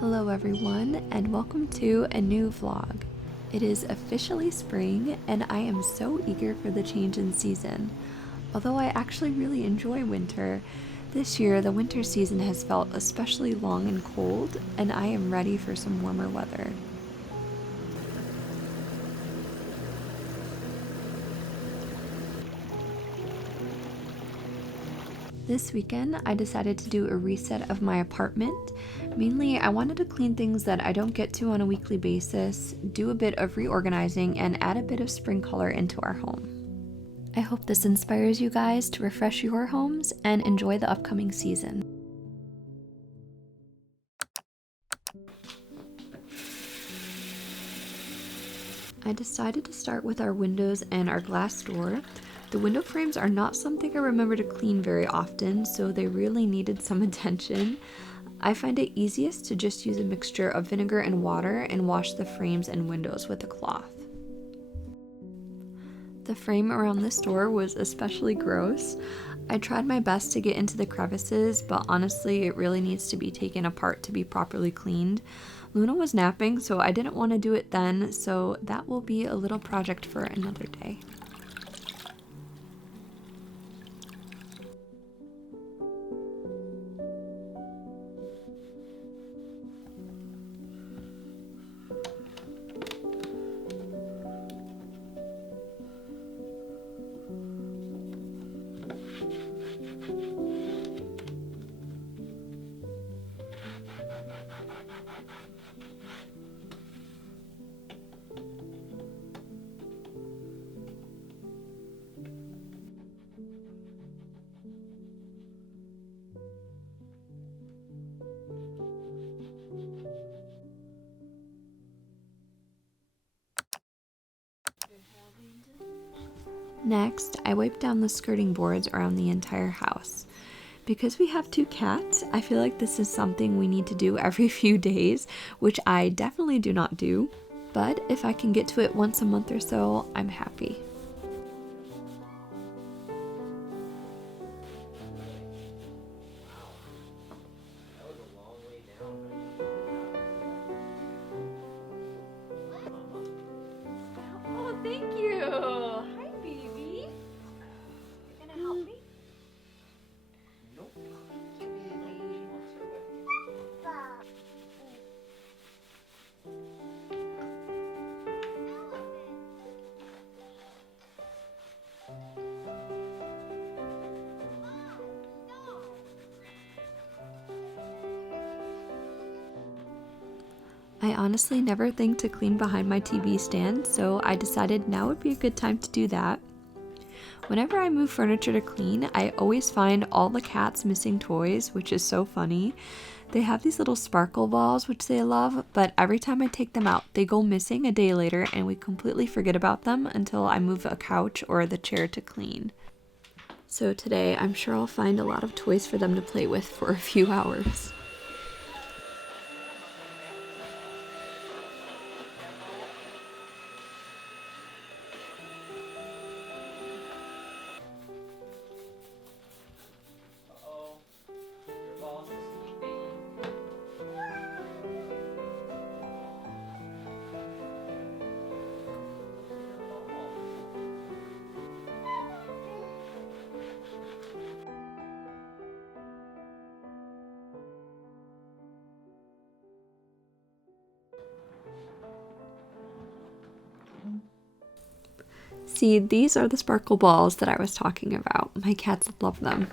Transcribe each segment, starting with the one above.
Hello everyone, and welcome to a new vlog. It is officially spring and I am so eager for the change in season. Although I actually really enjoy winter, this year the winter season has felt especially long and cold, and I am ready for some warmer weather. This weekend, I decided to do a reset of my apartment. Mainly, I wanted to clean things that I don't get to on a weekly basis, do a bit of reorganizing, and add a bit of spring color into our home. I hope this inspires you guys to refresh your homes and enjoy the upcoming season. I decided to start with our windows and our glass door. The window frames are not something I remember to clean very often, so they really needed some attention. I find it easiest to just use a mixture of vinegar and water and wash the frames and windows with a cloth. The frame around this door was especially gross. I tried my best to get into the crevices, but honestly, it really needs to be taken apart to be properly cleaned. Luna was napping, so I didn't want to do it then, so that will be a little project for another day. Next, I wiped down the skirting boards around the entire house. Because we have two cats, I feel like this is something we need to do every few days, which I definitely do not do. But if I can get to it once a month or so, I'm happy. Oh, thank you! Hi, baby! You gonna help me? I honestly never think to clean behind my TV stand, so I decided now would be a good time to do that. Whenever I move furniture to clean, I always find all the cats missing toys, which is so funny. They have these little sparkle balls, which they love, but every time I take them out, they go missing a day later and we completely forget about them until I move a couch or the chair to clean. So today, I'm sure I'll find a lot of toys for them to play with for a few hours. See, these are the sparkle balls that I was talking about. My cats love them.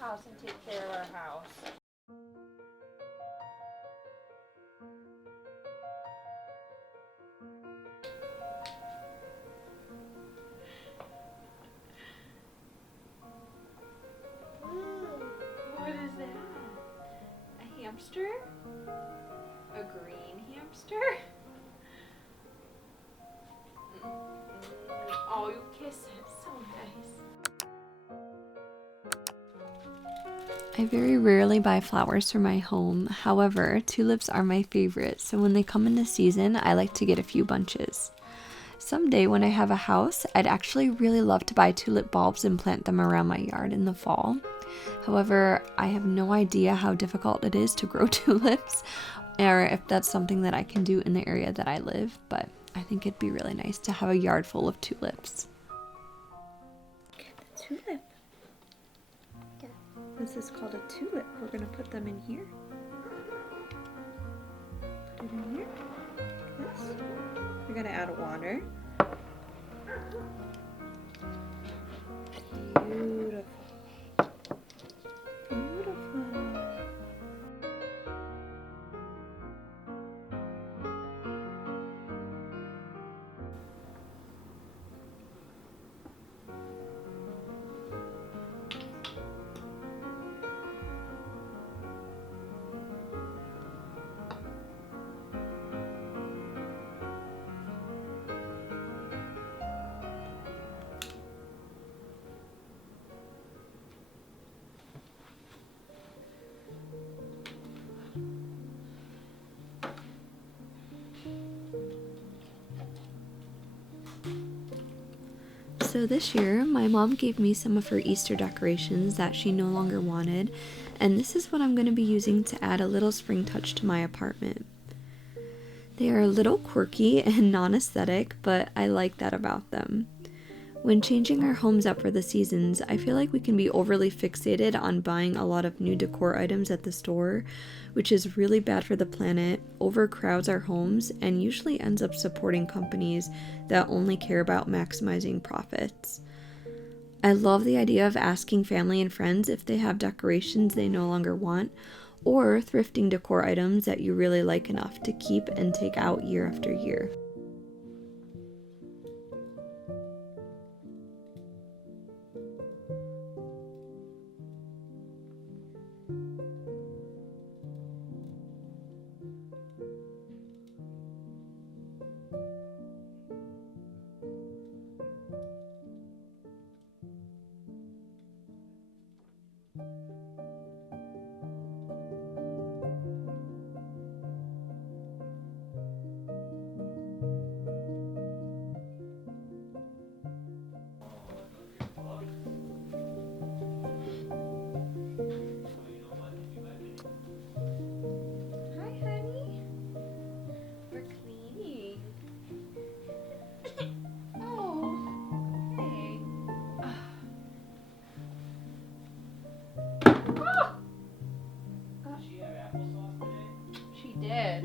House and take care of our house. hamster? A green hamster? Oh, you kiss it. So nice. I very rarely buy flowers for my home. However, tulips are my favorite, so when they come into season, I like to get a few bunches. Someday when I have a house, I'd actually really love to buy tulip bulbs and plant them around my yard in the fall. However, I have no idea how difficult it is to grow tulips, or if that's something that I can do in the area that I live, but I think it'd be really nice to have a yard full of tulips. Look at the tulip. Yeah. This is called a tulip. We're going to put them in here. Put it in here. Like this. We got to add water. Beautiful. Beautiful. So this year, my mom gave me some of her Easter decorations that she no longer wanted, and this is what I'm going to be using to add a little spring touch to my apartment. They are a little quirky and non-aesthetic, but I like that about them. When changing our homes up for the seasons, I feel like we can be overly fixated on buying a lot of new decor items at the store, which is really bad for the planet, overcrowds our homes, and usually ends up supporting companies that only care about maximizing profits. I love the idea of asking family and friends if they have decorations they no longer want, or thrifting decor items that you really like enough to keep and take out year after year. She did.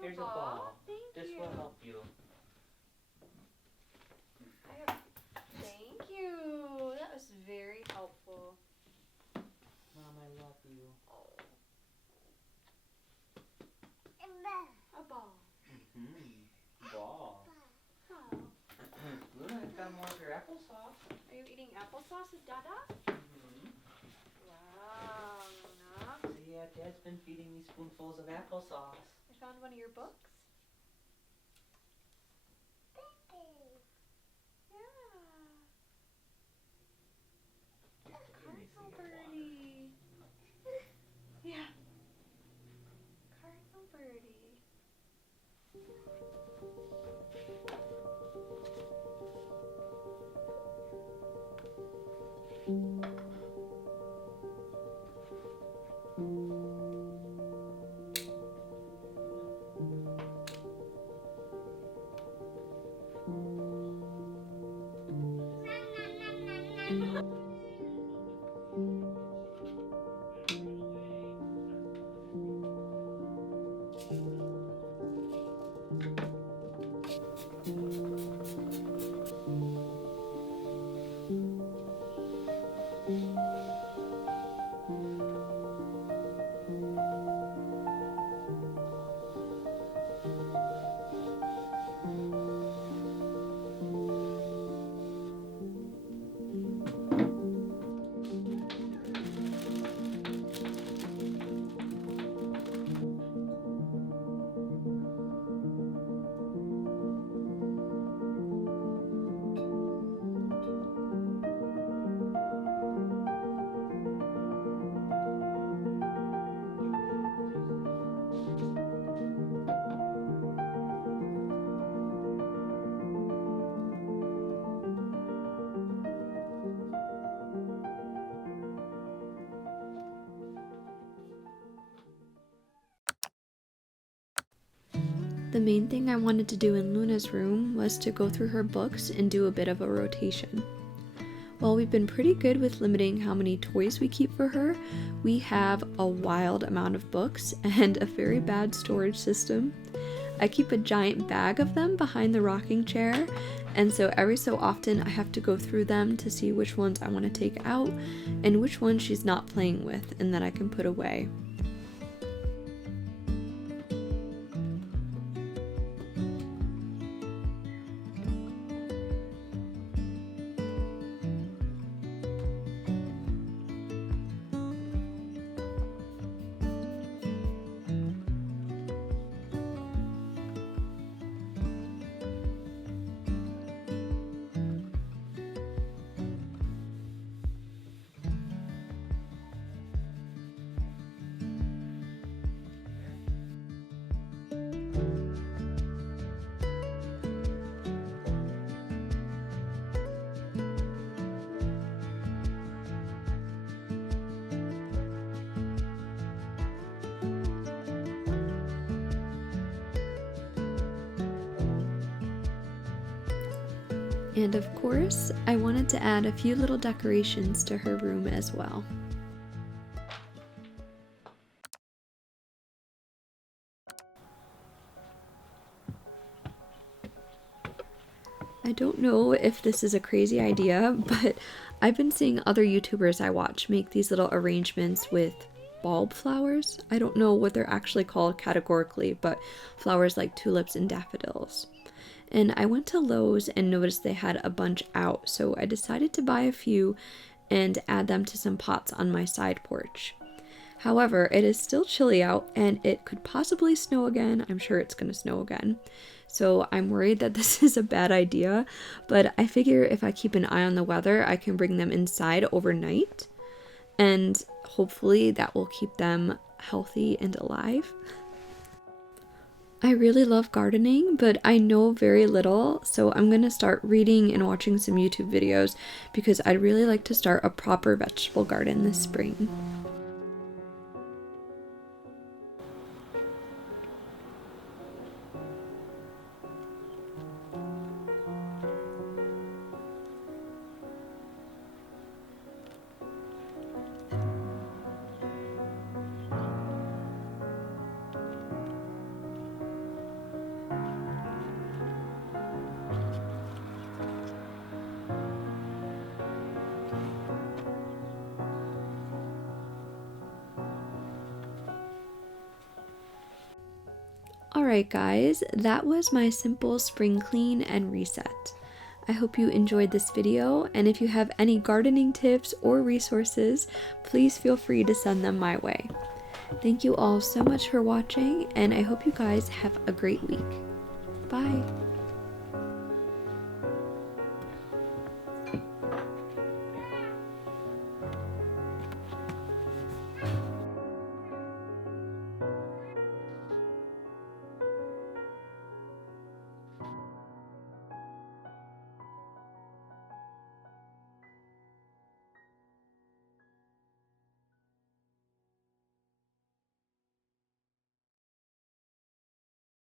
Here's a ball. This will help you. Thank you. That was very helpful. Mom, I love you. A ball. Ball. Oh. Luna's got more of your applesauce. Are you eating applesauce with Dada? Wow, Luna. So yeah, Dad's been feeding me spoonfuls of applesauce. I found one of your books. Yeah. Cardinal birdie. Yeah. Cardinal birdie. The main thing I wanted to do in Luna's room was to go through her books and do a bit of a rotation. While we've been pretty good with limiting how many toys we keep for her, we have a wild amount of books and a very bad storage system. I keep a giant bag of them behind the rocking chair, and so every so often I have to go through them to see which ones I want to take out and which ones she's not playing with and that I can put away. And of course, I wanted to add a few little decorations to her room as well. I don't know if this is a crazy idea, but I've been seeing other YouTubers I watch make these little arrangements with bulb flowers. I don't know what they're actually called categorically, but flowers like tulips and daffodils. And I went to Lowe's and noticed they had a bunch out, so I decided to buy a few and add them to some pots on my side porch. However, it is still chilly out and it could possibly snow again. I'm sure it's going to snow again. So I'm worried that this is a bad idea, but I figure if I keep an eye on the weather, I can bring them inside overnight, and hopefully that will keep them healthy and alive. I really love gardening, but I know very little, so I'm going to start reading and watching some YouTube videos because I'd really like to start a proper vegetable garden this spring. Alright guys, that was my simple spring clean and reset. I hope you enjoyed this video, and if you have any gardening tips or resources, please feel free to send them my way. Thank you all so much for watching, and I hope you guys have a great week. Bye!